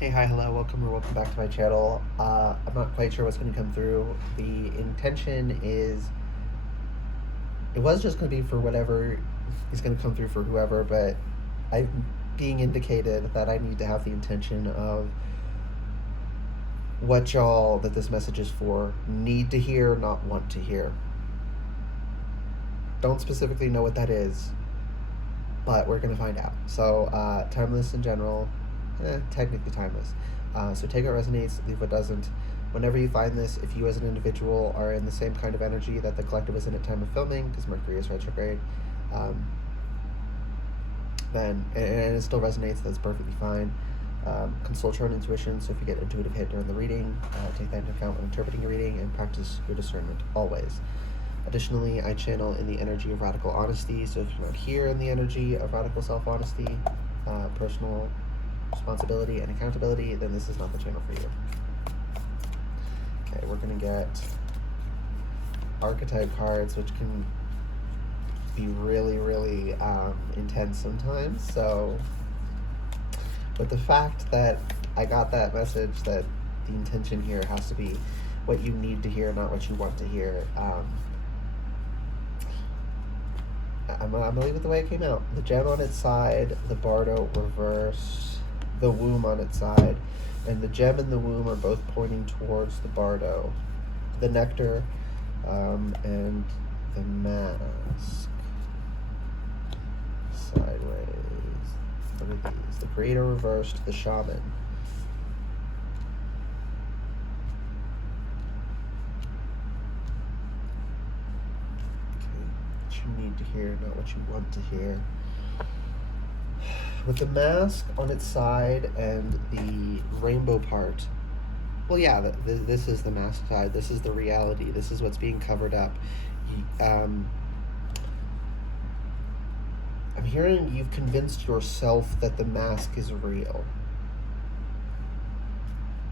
Hey, hi, hello, welcome back to my channel. I'm not quite sure what's going to come through. The intention is, it was just going to be for whatever is going to come through for whoever, but I'm being indicated that I need to have the intention of what y'all that this message is for need to hear, not want to hear. Don't specifically know what that is, but we're going to find out. So, timeless in general, technically timeless. So take what resonates, leave what doesn't. Whenever you find this, if you as an individual are in the same kind of energy that the collective is in at time of filming, because Mercury is retrograde, then, and it still resonates, that's perfectly fine. Consult your own intuition, so if you get intuitive hit during the reading, take that into account when interpreting your reading, and practice your discernment always. Additionally, I channel in the energy of radical honesty, so if you're not here in the energy of radical self-honesty, personal responsibility and accountability, then this is not the channel for you. Okay, we're going to get archetype cards, which can be really, really intense sometimes. So, but the fact that I got that message that the intention here has to be what you need to hear, not what you want to hear, I'm going to leave it the way it came out. The gem on its side, the bardo reversed, the womb on its side, and the gem and the womb are both pointing towards the bardo. The nectar and the mask. Sideways. What are these? The creator reversed, the shaman. What you need to hear, not what you want to hear. With the mask on its side and the rainbow part, well, yeah, this is the mask side. This is the reality. This is what's being covered up. I'm hearing you've convinced yourself that the mask is real.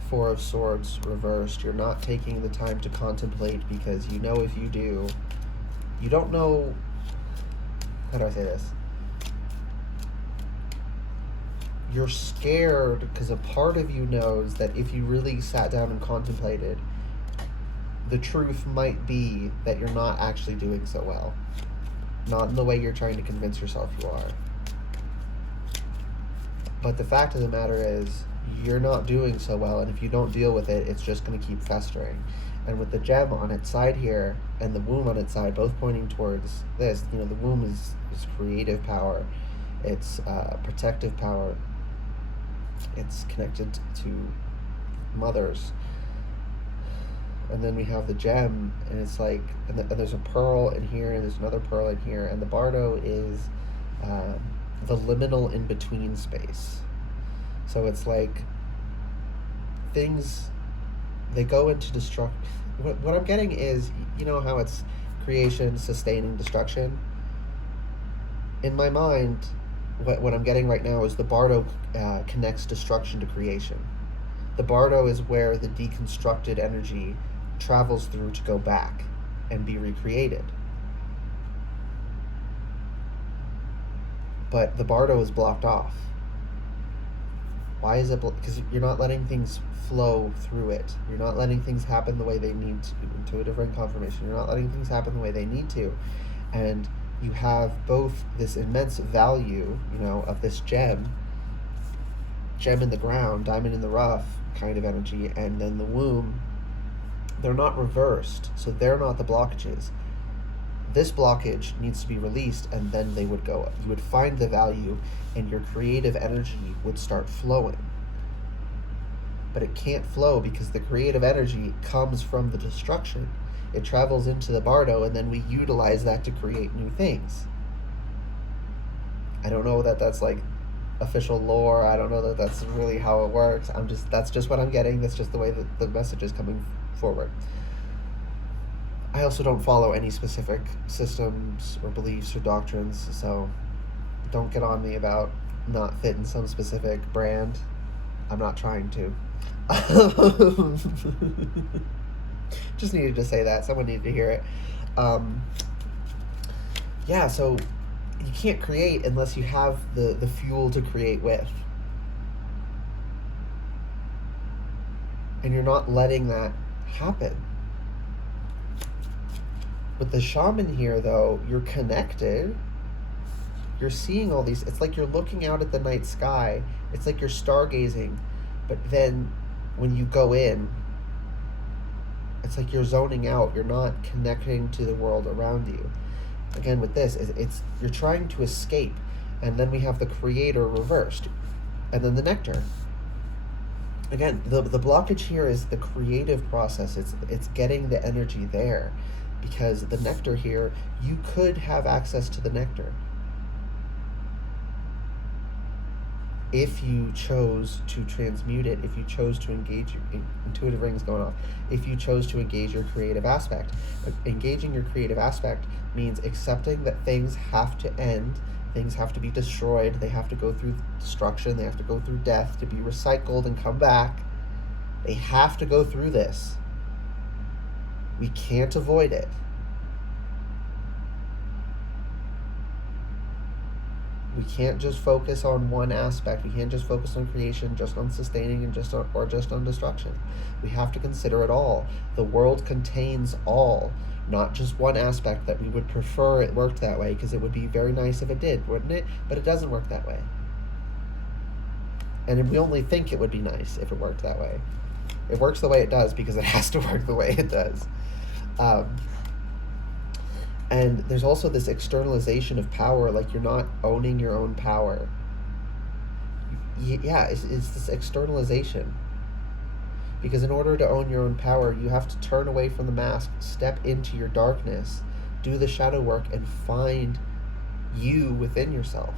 Four of Swords reversed. You're not taking the time to contemplate because you know if you do, you don't know, how do I say this? You're scared because a part of you knows that if you really sat down and contemplated, the truth might be that you're not actually doing so well. Not in the way you're trying to convince yourself you are. But the fact of the matter is, you're not doing so well, and if you don't deal with it, it's just going to keep festering. And with the gem on its side here, and the womb on its side, both pointing towards this, the womb is creative power, it's protective power, it's connected to mothers. And then we have the gem, and it's like, and there's a pearl in here, and there's another pearl in here, and the bardo is the liminal in-between space. So it's like things, they go into destruct. What I'm getting is, you know how it's creation, sustaining, destruction? In my mind, what I'm getting right now is the bardo connects destruction to creation. The bardo is where the deconstructed energy travels through to go back and be recreated. But the bardo is blocked off. Why is it? Because you're not letting things flow through it. You're not letting things happen the way they need to. Intuitive ring confirmation. You're not letting things happen the way they need to. And you have both this immense value, of this gem in the ground, diamond in the rough kind of energy, and then the womb. They're not reversed, so they're not the blockages. This blockage needs to be released, and then they would go. You would find the value, and your creative energy would start flowing. But it can't flow because the creative energy comes from the destruction. It travels into the bardo, and then we utilize that to create new things. I don't know that that's like official lore. I don't know that that's really how it works. That's just what I'm getting. That's just the way that the message is coming forward. I also don't follow any specific systems or beliefs or doctrines, so don't get on me about not fitting some specific brand. I'm not trying to. Just needed to say that. Someone needed to hear it. So you can't create unless you have the fuel to create with. And you're not letting that happen. With the shaman here, though, you're connected. You're seeing all these. It's like you're looking out at the night sky. It's like you're stargazing. But then when you go in, it's like you're zoning out. You're not connecting to the world around you. Again, with this, it's you're trying to escape. And then we have the creator reversed. And then the nectar. Again, the blockage here is the creative process. It's getting the energy there. Because the nectar here, you could have access to the nectar if you chose to transmute it, if you chose to engage your intuitive rings going off, if you chose to engage your creative aspect. Engaging your creative aspect means accepting that things have to end, things have to be destroyed, they have to go through destruction, they have to go through death to be recycled and come back. They have to go through this. We can't avoid it. We can't just focus on one aspect. We can't just focus on creation, just on sustaining, and just on destruction. We have to consider it all. The world contains all, not just one aspect that we would prefer it worked that way, because it would be very nice if it did, wouldn't it? But it doesn't work that way. And we only think it would be nice if it worked that way. It works the way it does because it has to work the way it does. And there's also this externalization of power, like you're not owning your own power. Yeah, it's this externalization. Because in order to own your own power, you have to turn away from the mask, step into your darkness, do the shadow work, and find you within yourself.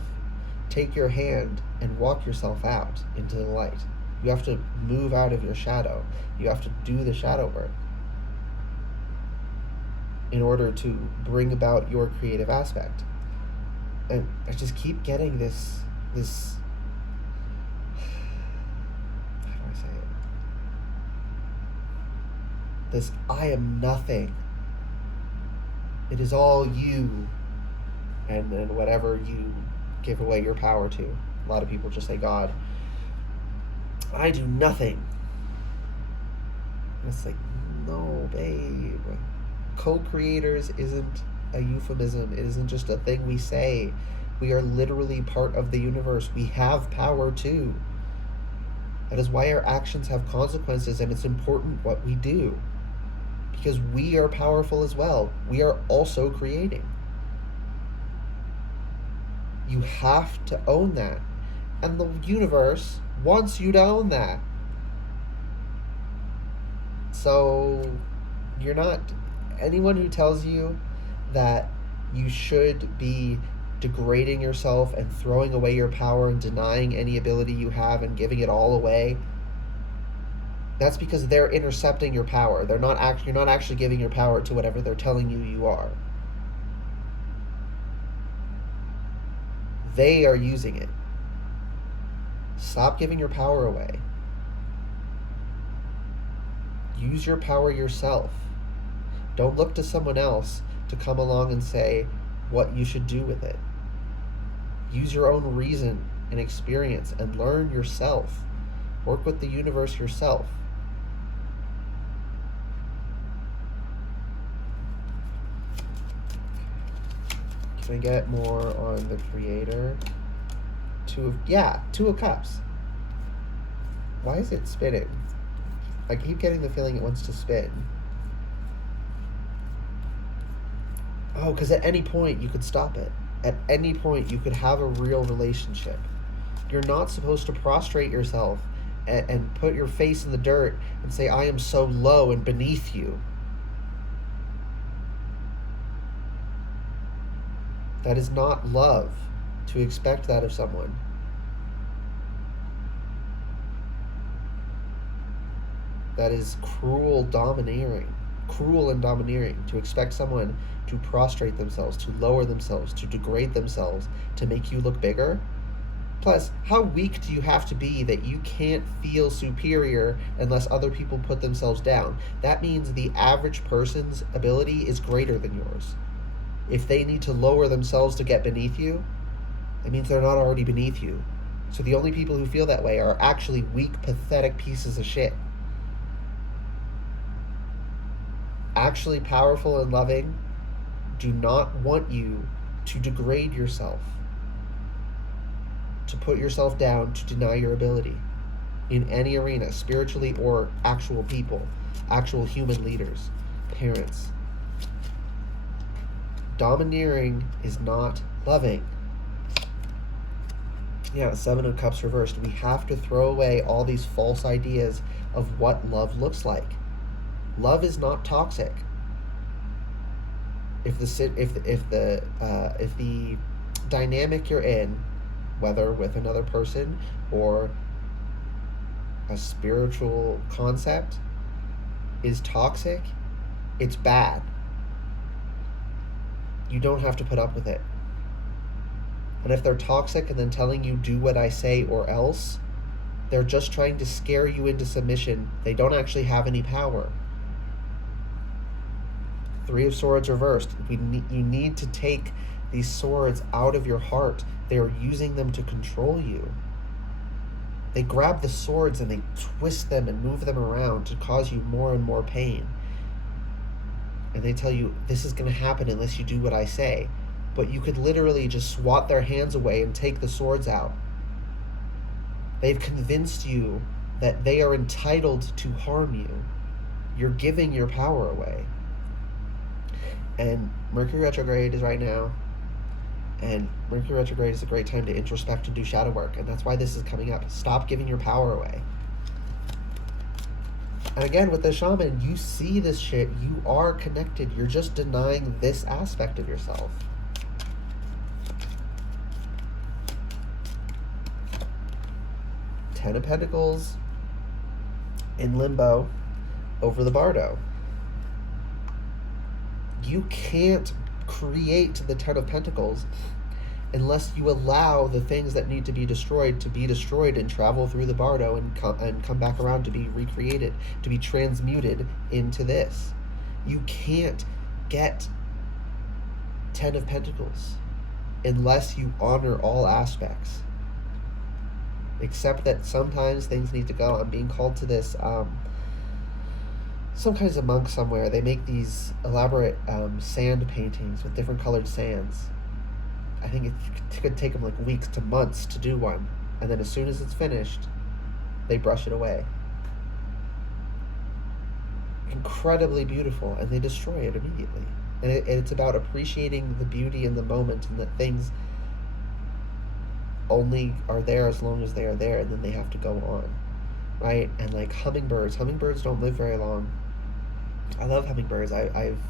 Take your hand and walk yourself out into the light. You have to move out of your shadow. You have to do the shadow work in order to bring about your creative aspect. And I just keep getting this how do I say it? This I am nothing. It is all you, and then whatever you give away your power to. A lot of people just say God. I do nothing. And it's like, no, babe. Co-creators isn't a euphemism. It isn't just a thing we say. We are literally part of the universe. We have power too. That is why our actions have consequences, and it's important what we do. Because we are powerful as well. We are also creating. You have to own that. And the universe wants you to own that. So you're not... Anyone who tells you that you should be degrading yourself and throwing away your power and denying any ability you have and giving it all away, that's because they're intercepting your power. You're not actually giving your power to whatever they're telling you you are. They are using it. Stop giving your power away. Use your power yourself. Don't look to someone else to come along and say what you should do with it. Use your own reason and experience and learn yourself. Work with the universe yourself. Can I get more on the creator? Two of Cups. Why is it spinning? I keep getting the feeling it wants to spin. Oh, because at any point you could stop it. At any point you could have a real relationship. You're not supposed to prostrate yourself and put your face in the dirt and say, I am so low and beneath you. That is not love, to expect that of someone. That is cruel and domineering to expect someone to prostrate themselves, to lower themselves, to degrade themselves, to make you look bigger. Plus, how weak do you have to be that you can't feel superior unless other people put themselves down? That means the average person's ability is greater than yours. If they need to lower themselves to get beneath you, it means they're not already beneath you. So the only people who feel that way are actually weak, pathetic pieces of shit. actually powerful and loving do not want you to degrade yourself, to put yourself down, to deny your ability in any arena, spiritually or actual people, actual human leaders, parents. Domineering is not loving. Yeah, Seven of Cups reversed. We have to throw away all these false ideas of what love looks like. Love is not toxic. If the dynamic you're in, whether with another person or a spiritual concept, is toxic, it's bad. You don't have to put up with it. And if they're toxic and then telling you do what I say or else, they're just trying to scare you into submission. They don't actually have any power. Three of Swords reversed. You need to take these swords out of your heart. They are using them to control you. They grab the swords and they twist them and move them around to cause you more and more pain. And they tell you, this is going to happen unless you do what I say. But you could literally just swat their hands away and take the swords out. They've convinced you that they are entitled to harm you. You're giving your power away. And Mercury retrograde is right now. And Mercury retrograde is a great time to introspect and do shadow work. And that's why this is coming up. Stop giving your power away. And again, with the shaman, you see this shit. You are connected. You're just denying this aspect of yourself. Ten of Pentacles in limbo over the Bardo. You can't create the Ten of Pentacles unless you allow the things that need to be destroyed and travel through the Bardo and come back around to be recreated, to be transmuted into this. You can't get Ten of Pentacles unless you honor all aspects. Except that sometimes things need to go. I'm being called to this, some kinds of monk somewhere. They make these elaborate sand paintings with different colored sands. I think it could take them like weeks to months to do one. And then as soon as it's finished, they brush it away. Incredibly beautiful, and they destroy it immediately. And it's about appreciating the beauty in the moment, and that things only are there as long as they are there, and then they have to go on, right? And like hummingbirds don't live very long. I love hummingbirds. I've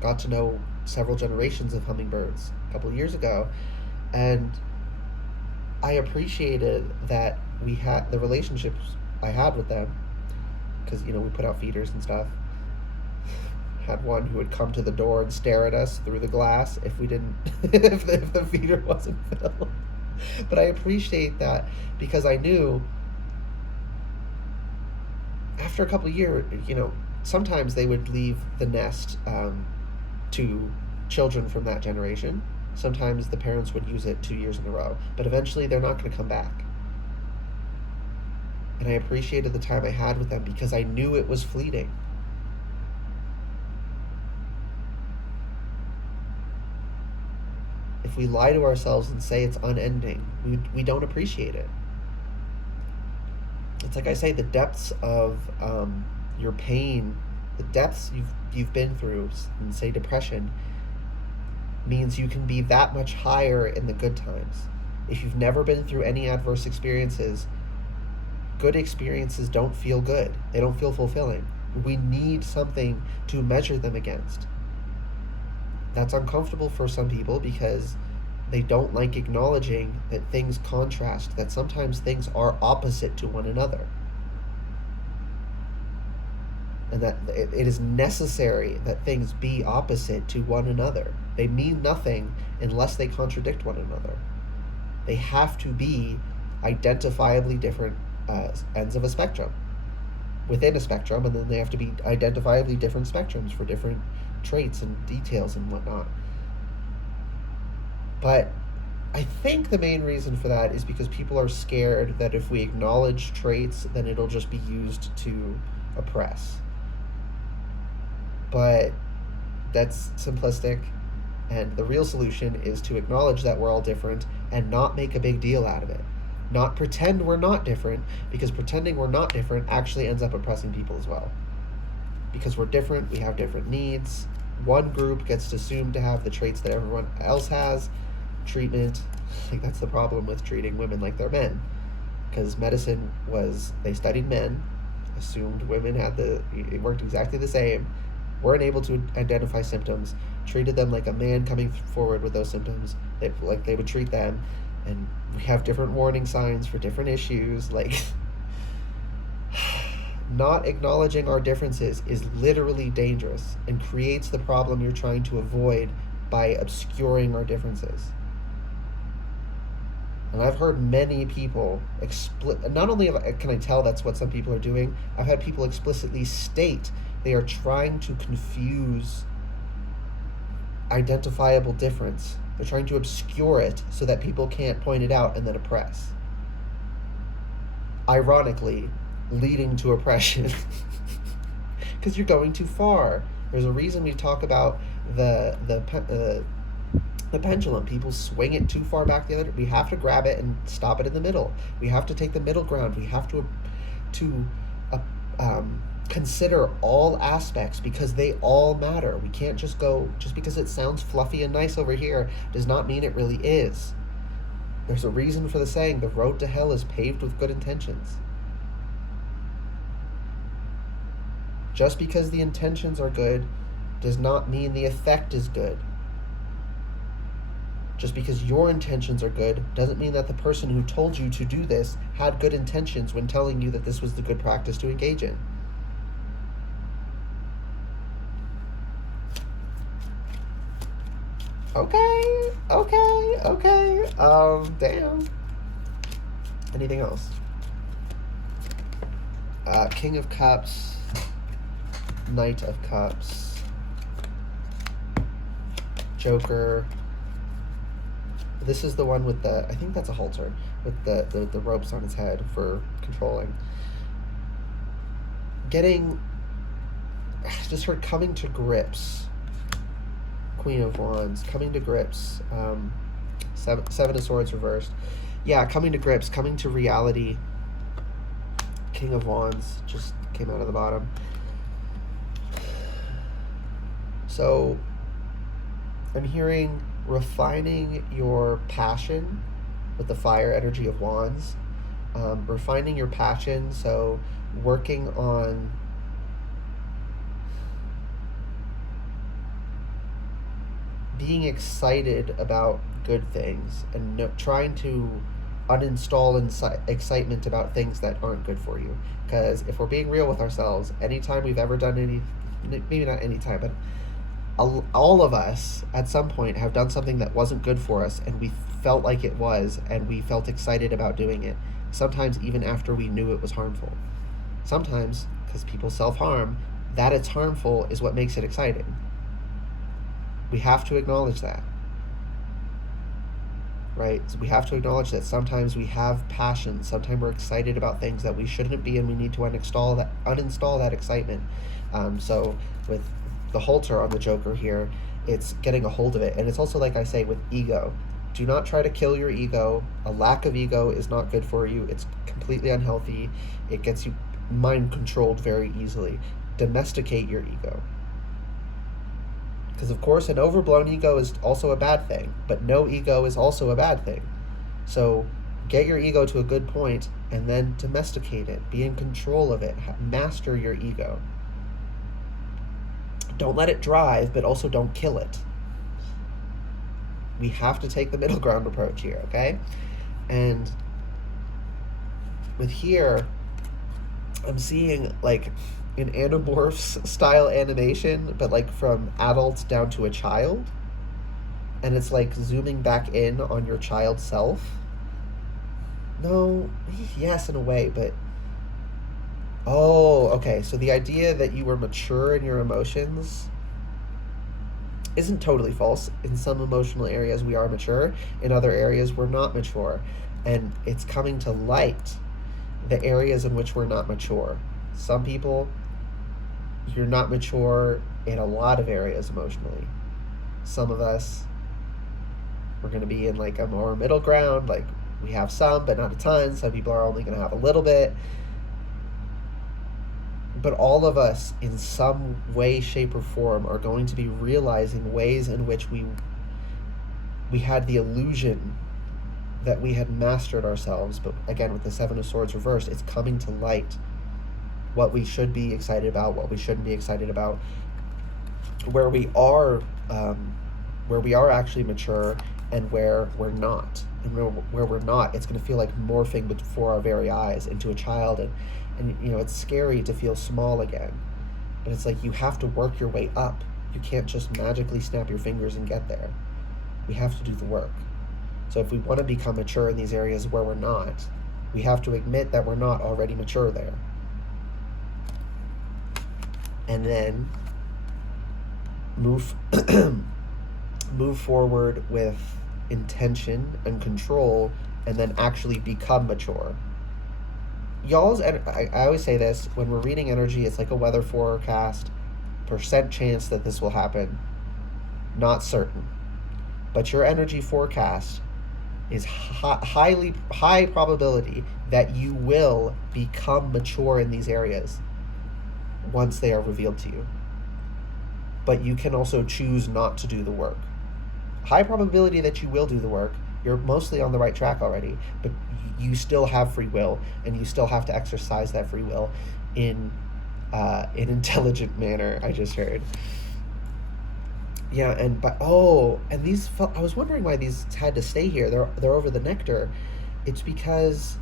got to know several generations of hummingbirds a couple of years ago, and I appreciated that we had the relationships I had with them, because we put out feeders and stuff. Had one who would come to the door and stare at us through the glass if we didn't if the feeder wasn't filled. But I appreciate that because I knew after a couple of years, sometimes they would leave the nest to children from that generation. Sometimes the parents would use it 2 years in a row, but eventually they're not going to come back. And I appreciated the time I had with them because I knew it was fleeting. If we lie to ourselves and say it's unending, we don't appreciate it. It's like I say, the depths of your pain, the depths you've been through, and say depression, means you can be that much higher in the good times. If you've never been through any adverse experiences, good experiences don't feel good. They don't feel fulfilling. We need something to measure them against. That's uncomfortable for some people because they don't like acknowledging that things contrast, that sometimes things are opposite to one another. And that it is necessary that things be opposite to one another. They mean nothing unless they contradict one another. They have to be identifiably different ends of a spectrum within a spectrum, and then they have to be identifiably different spectrums for different traits and details and whatnot. But I think the main reason for that is because people are scared that if we acknowledge traits, then it'll just be used to oppress. But that's simplistic, and the real solution is to acknowledge that we're all different and not make a big deal out of it. Not pretend we're not different, because pretending we're not different actually ends up oppressing people as well. Because we're different, we have different needs. One group gets assumed to have the traits that everyone else has. Treatment, like that's the problem with treating women like they're men. Because medicine was, they studied men, assumed women had it worked exactly the same, weren't able to identify symptoms, treated them like a man coming forward with those symptoms, like they would treat them, and we have different warning signs for different issues. Like, not acknowledging our differences is literally dangerous and creates the problem you're trying to avoid by obscuring our differences. And I've heard many people not only can I tell that's what some people are doing, I've had people explicitly state they are trying to confuse identifiable difference. They're trying to obscure it so that people can't point it out and then oppress. Ironically, leading to oppression. Because you're going too far. There's a reason we talk about the pendulum. People swing it too far back the other. We have to grab it and stop it in the middle. We have to take the middle ground. We have to consider all aspects, because they all matter. We can't just go, just because it sounds fluffy and nice over here does not mean it really is. There's a reason for the saying, the road to hell is paved with good intentions. Just because the intentions are good does not mean the effect is good. Just because your intentions are good doesn't mean that the person who told you to do this had good intentions when telling you that this was the good practice to engage in. Okay. Damn. Anything else? King of Cups, Knight of Cups, Joker. This is the one with the, I think that's a halter, with the ropes on his head for controlling. Just heard coming to grips. Queen of Wands, coming to grips. Seven of Swords reversed. Yeah, coming to grips, coming to reality. King of Wands just came out of the bottom. So I'm hearing refining your passion with the fire energy of Wands. Refining your passion, so working on being excited about good things and trying to uninstall excitement about things that aren't good for you. Because if we're being real with ourselves, anytime we've ever done maybe not any time, but all of us at some point have done something that wasn't good for us, and we felt like it was, and we felt excited about doing it, sometimes even after we knew it was harmful. Sometimes, because people self-harm, that it's harmful is what makes it exciting. We have to acknowledge that, right? So we have to acknowledge that sometimes we have passion, sometimes we're excited about things that we shouldn't be, and we need to uninstall that excitement. So with the halter on the Joker here, it's getting a hold of it. And it's also, like I say, with ego. Do not try to kill your ego. A lack of ego is not good for you. It's completely unhealthy. It gets you mind controlled very easily. Domesticate your ego. Because, of course, an overblown ego is also a bad thing, but no ego is also a bad thing. So get your ego to a good point and then domesticate it. Be in control of it. Master your ego. Don't let it drive, but also don't kill it. We have to take the middle ground approach here, okay? And with here, I'm seeing like an Animorphs style animation, but like from adult down to a child. And it's like zooming back in on your child self. No, yes, in a way, but oh, okay. So the idea that you were mature in your emotions isn't totally false. In some emotional areas, we are mature. In other areas, we're not mature. And it's coming to light the areas in which we're not mature. Some people, you're not mature in a lot of areas emotionally. Some of us, we're going to be in like a more middle ground, like we have some, but not a ton. Some people are only going to have a little bit. But all of us, in some way, shape, or form, are going to be realizing ways in which we had the illusion that we had mastered ourselves. But again, with the Seven of Swords reversed, it's coming to light what we should be excited about, what we shouldn't be excited about, where we are actually mature, and where we're not. And where we're not, it's going to feel like morphing before our very eyes into a child, and you know, it's scary to feel small again. But it's like you have to work your way up. You can't just magically snap your fingers and get there. We have to do the work. So if we want to become mature in these areas where we're not, we have to admit that we're not already mature there. And then move forward with intention and control, and then actually become mature. I always say this, when we're reading energy, it's like a weather forecast. Percent chance that this will happen, not certain. But your energy forecast is high probability that you will become mature in these areas once they are revealed to you. But you can also choose not to do the work. High probability that you will do the work. You're mostly on the right track already, but you still have free will, and you still have to exercise that free will in an intelligent manner, I just heard. Yeah, and these I was wondering why these had to stay here. They're over the nectar. It's because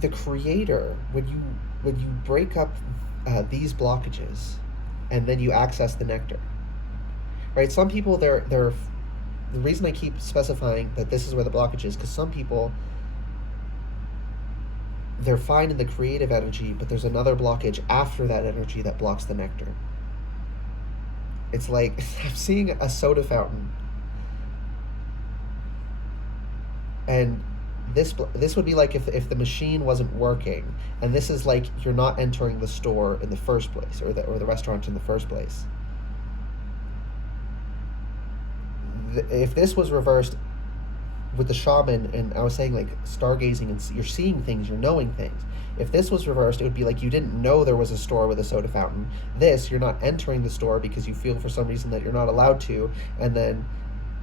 the creator, when you break up these blockages, and then you access the nectar, right? Some people, they're the reason I keep specifying that this is where the blockage is, because some people, they're fine in the creative energy, but there's another blockage after that energy that blocks the nectar. It's like I'm seeing a soda fountain, and this would be like if the machine wasn't working, and this is like you're not entering the store in the first place, or the restaurant in the first place. If this was reversed with the shaman, and I was saying like stargazing, and you're seeing things, you're knowing things. If this was reversed, it would be like you didn't know there was a store with a soda fountain. This, you're not entering the store because you feel for some reason that you're not allowed to. And then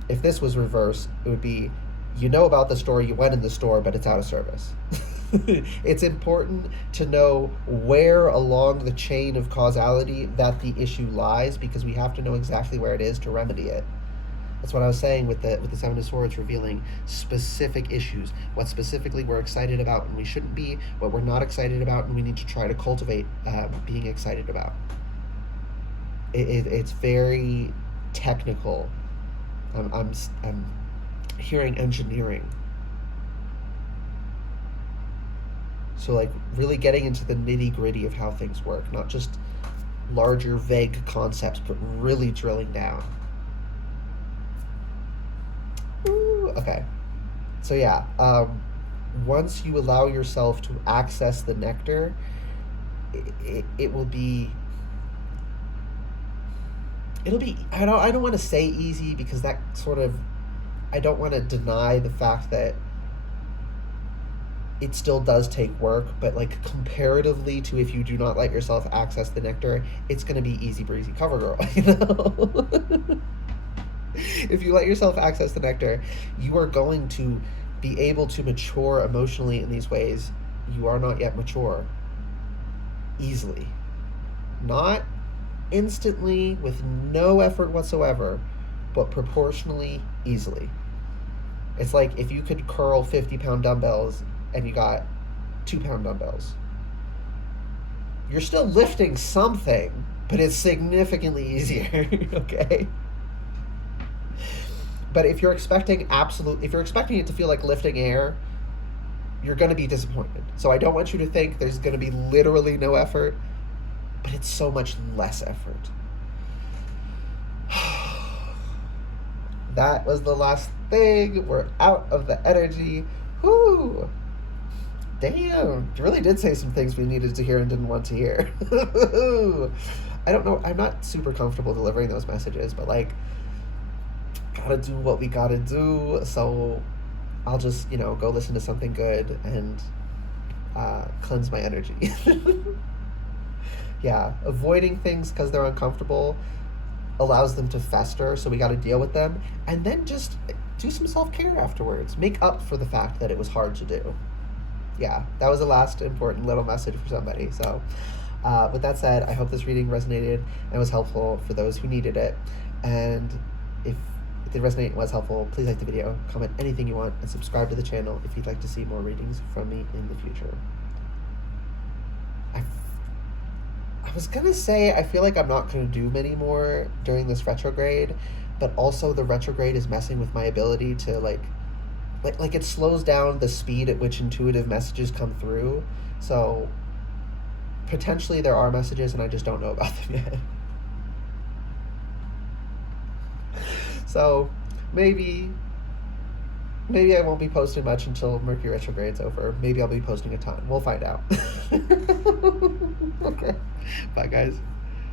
if this was reversed, it would be you know about the store, you went in the store, but it's out of service. It's important to know where along the chain of causality that the issue lies, because we have to know exactly where it is to remedy it. That's what I was saying with the Seven of Swords, revealing specific issues, what specifically we're excited about and we shouldn't be, what we're not excited about and we need to try to cultivate being excited about. It's very technical. I'm hearing engineering. So like really getting into the nitty-gritty of how things work, not just larger vague concepts, but really drilling down. Okay, so yeah, once you allow yourself to access the nectar, it'll be I don't want to say easy, because that sort of, I don't want to deny the fact that it still does take work, but like comparatively to if you do not let yourself access the nectar, it's going to be easy breezy, cover girl, you know. If you let yourself access the nectar, you are going to be able to mature emotionally in these ways you are not yet mature. Easily. Not instantly, with no effort whatsoever, but proportionally easily. It's like if you could curl 50-pound dumbbells and you got 2-pound dumbbells. You're still lifting something, but it's significantly easier, okay? But if you're expecting it to feel like lifting air, you're going to be disappointed. So I don't want you to think there's going to be literally no effort, but it's so much less effort. That was the last thing. We're out of the energy. Whoo! Damn, you really did say some things we needed to hear and didn't want to hear. I don't know. I'm not super comfortable delivering those messages, but like, gotta do what we gotta do. So I'll just, go listen to something good and cleanse my energy. Yeah, avoiding things because they're uncomfortable allows them to fester, so we got to deal with them. And then just do some self care afterwards. Make up for the fact that it was hard to do. Yeah, that was the last important little message for somebody. So, with that said, I hope this reading resonated and was helpful for those who needed it. And if it did resonate and was helpful, please like the video, comment anything you want, and subscribe to the channel if you'd like to see more readings from me in the future. I was gonna say, I feel like I'm not gonna do many more during this retrograde, but also the retrograde is messing with my ability to like it slows down the speed at which intuitive messages come through. So potentially there are messages and I just don't know about them yet. So maybe I won't be posting much until Mercury retrograde's over. Maybe I'll be posting a ton. We'll find out. Okay. Bye, guys.